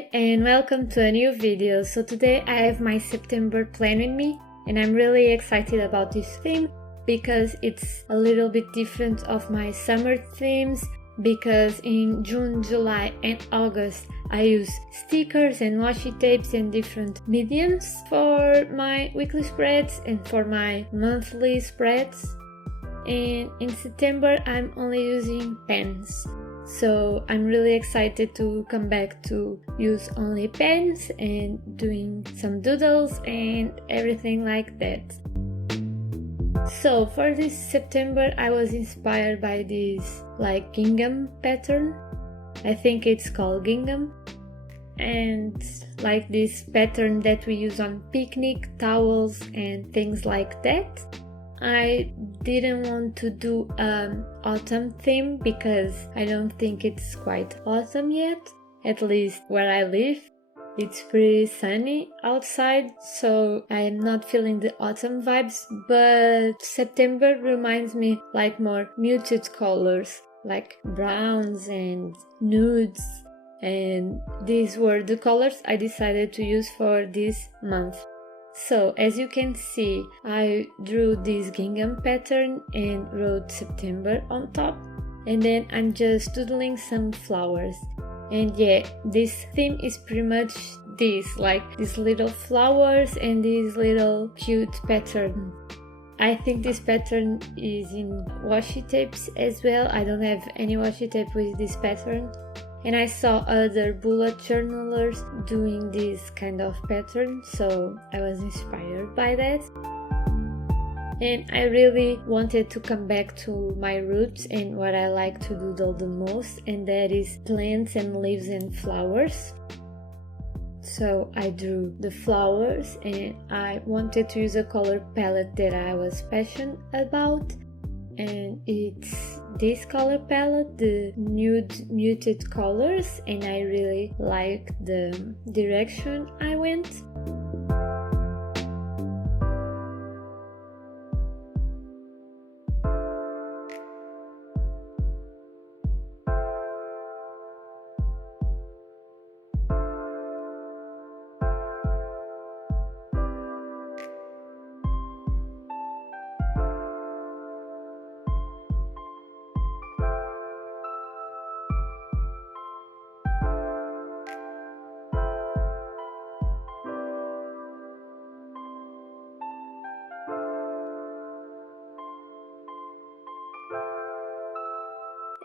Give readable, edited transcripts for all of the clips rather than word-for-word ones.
Hi and welcome to a new video. So today I have my September plan with me and I'm really excited about this theme because it's a little bit different of my summer themes, because in June, July and August I use stickers and washi tapes and different mediums for my weekly spreads and for my monthly spreads, and in September I'm only using pens. So I'm really excited to come back to use only pens and doing some doodles and everything like that. So for this September I was inspired by this like gingham pattern. I think it's called gingham, and like this pattern that we use on picnic towels and things like that. I didn't want to do an autumn theme because I don't think it's quite autumn yet, at least where I live. It's pretty sunny outside, so I am not feeling the autumn vibes, but September reminds me like more muted colors, like browns and nudes, and these were the colors I decided to use for this month. So as you can see, I drew this gingham pattern and wrote September on top, and then I'm just doodling some flowers. And yeah, this theme is pretty much this, like these little flowers and this little cute pattern. I think this pattern is in washi tapes as well. I don't have any washi tape with this pattern. And I saw other bullet journalers doing this kind of pattern, so I was inspired by that. And I really wanted to come back to my roots and what I like to doodle the most, and that is plants and leaves and flowers. So I drew the flowers and I wanted to use a color palette that I was passionate about. And it's this color palette, the nude muted colors, and I really like the direction I went.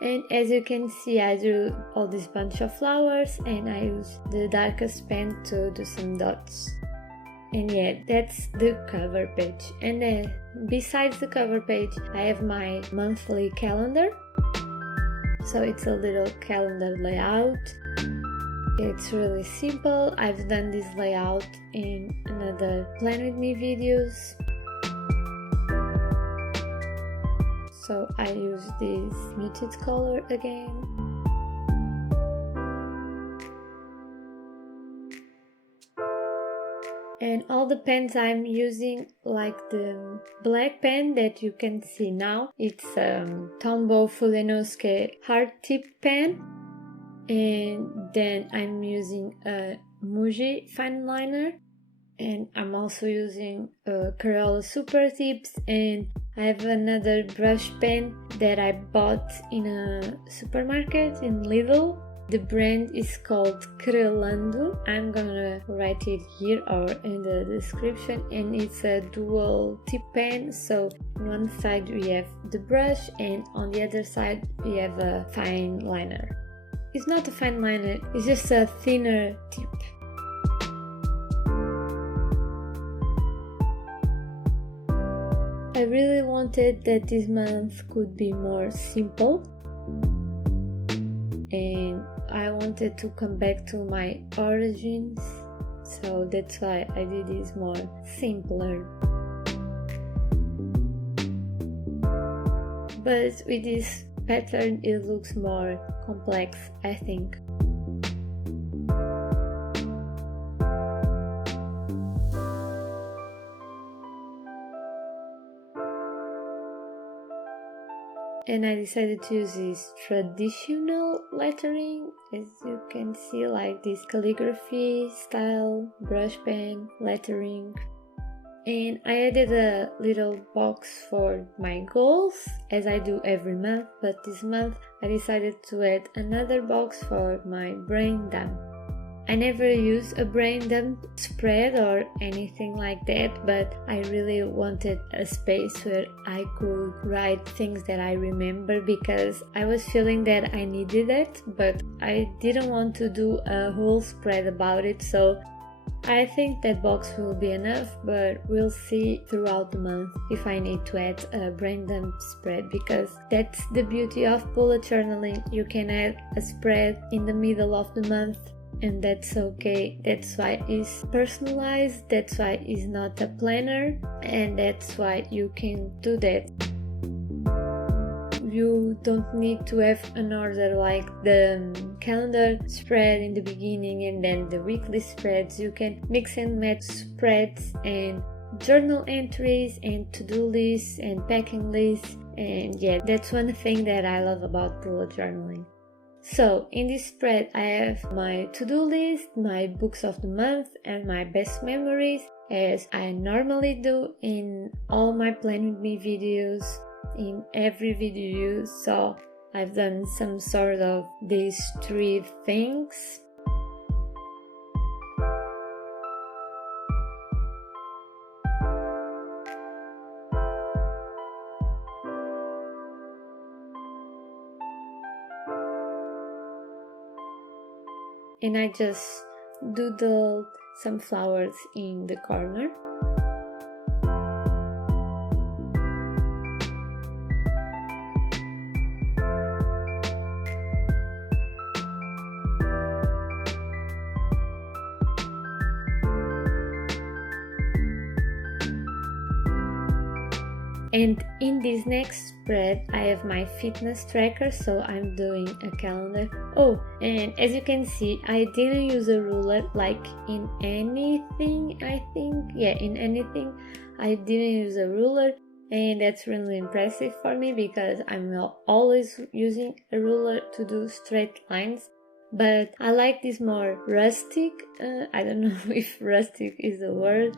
And as you can see, I drew all this bunch of flowers and I used the darkest pen to do some dots. And yeah, that's the cover page. And then besides the cover page, I have my monthly calendar. So it's a little calendar layout. It's really simple. I've done this layout in another Plan With Me videos. So I use this muted color again. And all the pens I'm using, like the black pen that you can see now, it's Tombow Fudenosuke hard tip pen. And then I'm using a Muji fine liner. And I'm also using Crayola supertips, and I have another brush pen that I bought in a supermarket in Lidl. The brand is called Crelando. I'm gonna write it here or in the description, and it's a dual tip pen. So on one side we have the brush and on the other side we have a fine liner. It's not a fine liner, it's just a thinner tip. I really wanted that this month could be more simple, and I wanted to come back to my origins, so that's why I did this more simpler. But with this pattern it looks more complex, I think. And I decided to use this traditional lettering as you can see, like this calligraphy style, brush pen, lettering. And I added a little box for my goals, as I do every month, but this month I decided to add another box for my brain dump. I never use a brain dump spread or anything like that, but I really wanted a space where I could write things that I remember, because I was feeling that I needed it, but I didn't want to do a whole spread about it, so I think that box will be enough, but we'll see throughout the month if I need to add a brain dump spread, because that's the beauty of bullet journaling. You can add a spread in the middle of the month, and that's okay. That's why it's personalized, that's why it's not a planner, and that's why you can do that. You don't need to have an order like the calendar spread in the beginning and then the weekly spreads. You can mix and match spreads and journal entries and to-do lists and packing lists, and yeah, that's one thing that I love about bullet journaling. So in this spread I have my to-do list, my books of the month, and my best memories, as I normally do in all my Plan With Me videos, in every video use. So I've done some sort of these three things. And I just doodled some flowers in the corner. And in this next spread I have my fitness tracker, so I'm doing a calendar. Oh, and as you can see, I didn't use a ruler like in anything, I think. Yeah, in anything I didn't use a ruler, and that's really impressive for me because I'm always using a ruler to do straight lines. But I like this more rustic, I don't know if rustic is a word,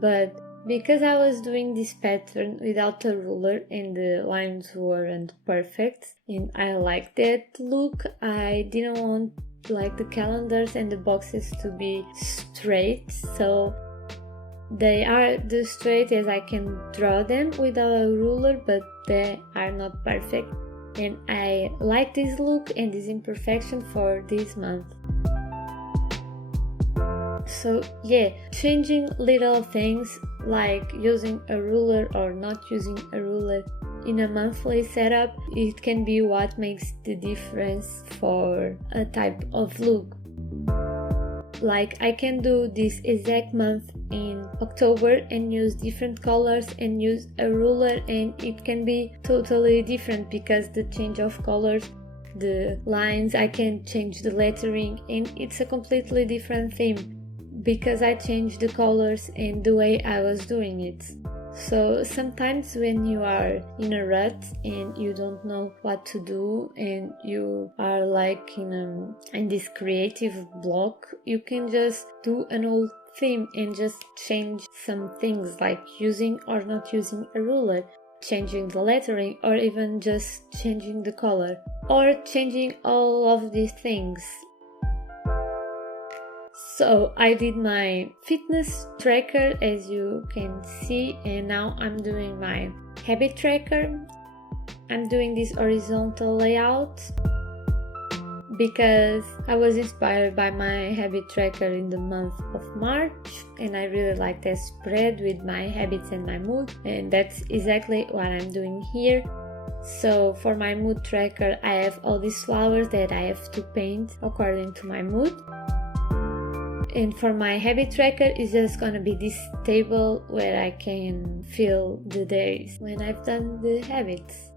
but because I was doing this pattern without a ruler and the lines weren't perfect and I like that look, I didn't want like the calendars and the boxes to be straight, so they are the straight as I can draw them without a ruler, but they are not perfect, and I like this look and this imperfection for this month. So yeah, changing little things like using a ruler or not using a ruler in a monthly setup, it can be what makes the difference for a type of look. Like I can do this exact month in October and use different colors and use a ruler, and it can be totally different because the change of colors, the lines, I can change the lettering, and it's a completely different theme because I changed the colors and the way I was doing it. So sometimes when you are in a rut and you don't know what to do and you are like in this creative block, you can just do an old theme and just change some things like using or not using a ruler, changing the lettering, or even just changing the color, or changing all of these things. So I did my fitness tracker, as you can see, and now I'm doing my habit tracker. I'm doing this horizontal layout because I was inspired by my habit tracker in the month of March, and I really like that spread with my habits and my mood, and that's exactly what I'm doing here. So for my mood tracker, I have all these flowers that I have to paint according to my mood. And for my habit tracker, it's just gonna be this table where I can fill the days when I've done the habits.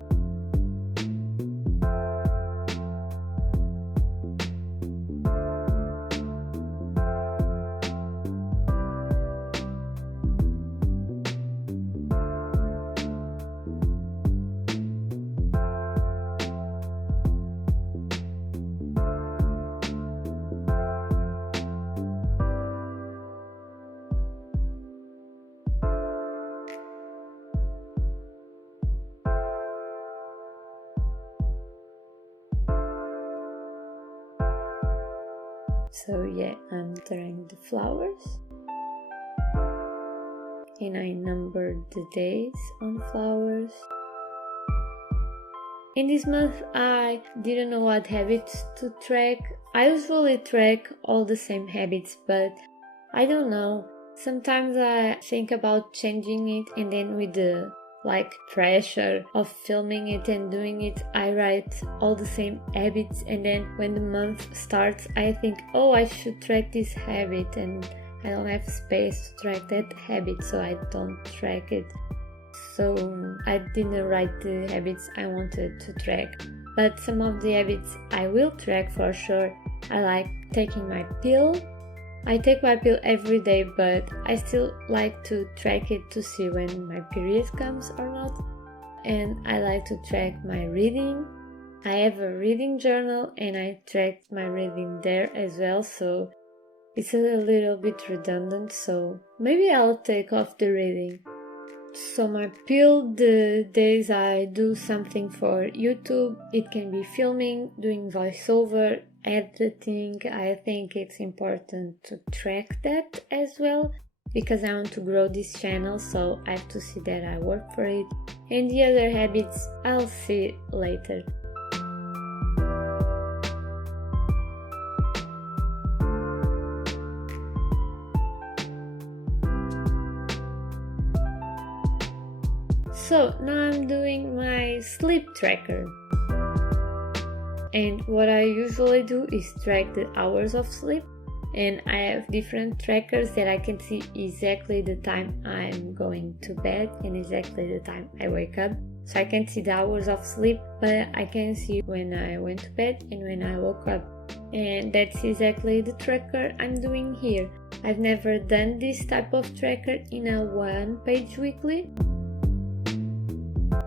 So yeah, I'm drawing the flowers. And I numbered the days on flowers. In this month, I didn't know what habits to track. I usually track all the same habits, but I don't know. Sometimes I think about changing it, and then with the pressure of filming it and doing it, I write all the same habits, and then when the month starts, I think, oh, I should track this habit, and I don't have space to track that habit, so I don't track it. So I didn't write the habits I wanted to track. But some of the habits I will track for sure. I like taking my pill. I take my pill every day, but I still like to track it to see when my period comes or not. And I like to track my reading. I have a reading journal and I track my reading there as well, so it's a little bit redundant, so maybe I'll take off the reading. So my pill, the days I do something for YouTube, it can be filming, doing voiceover, editing. I think it's important to track that as well, because I want to grow this channel, so I have to see that I work for it. And the other habits, I'll see later. So now I'm doing my sleep tracker. And what I usually do is track the hours of sleep. And I have different trackers that I can see exactly the time I'm going to bed and exactly the time I wake up. So I can see the hours of sleep, but I can see when I went to bed and when I woke up. And that's exactly the tracker I'm doing here. I've never done this type of tracker in a one-page weekly,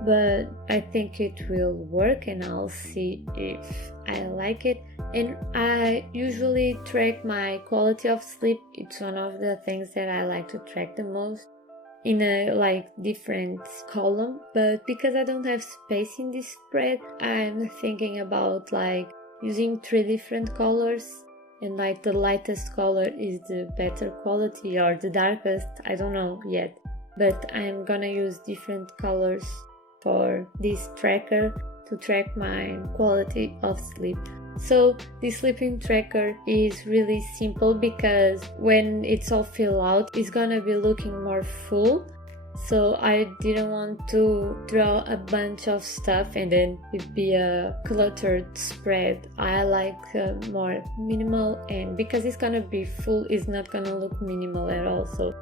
but I think it will work and I'll see if I like it. And I usually track my quality of sleep. It's one of the things that I like to track the most in a different column, but because I don't have space in this spread, I'm thinking about using 3 different colors, and the lightest color is the better quality or the darkest, I don't know yet, but I'm gonna use different colors for this tracker to track my quality of sleep. So the sleeping tracker is really simple because when it's all filled out, it's gonna be looking more full. So I didn't want to draw a bunch of stuff and then it'd be a cluttered spread. I like more minimal, and because it's gonna be full, it's not gonna look minimal at all. So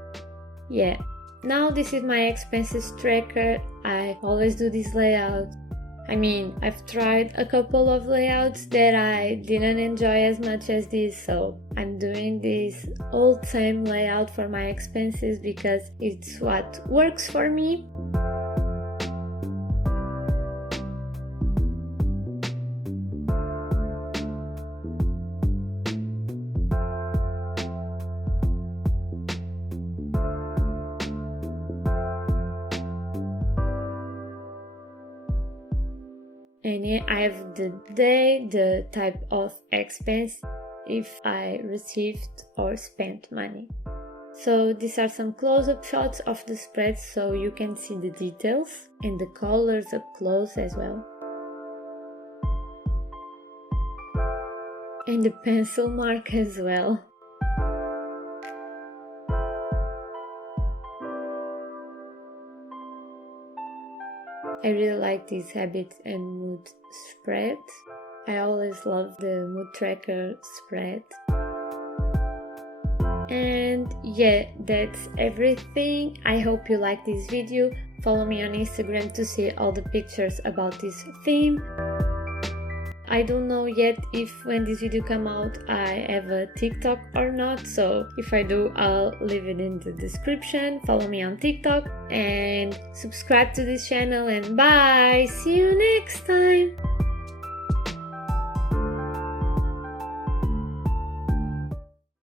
yeah. Now this is my expenses tracker. I always do this layout. I mean, I've tried a couple of layouts that I didn't enjoy as much as this, so I'm doing this old same layout for my expenses because it's what works for me. And yeah, I have the day, the type of expense, if I received or spent money. So these are some close-up shots of the spread so you can see the details and the colors up close as well. And the pencil mark as well. I really like these habits and mood spread. I always love the mood tracker spread. And yeah, that's everything. I hope you like this video. Follow me on Instagram to see all the pictures about this theme. I don't know yet if when this video come out I have a TikTok or not, so if I do, I'll leave it in the description. Follow me on TikTok and subscribe to this channel, and bye! See you next time!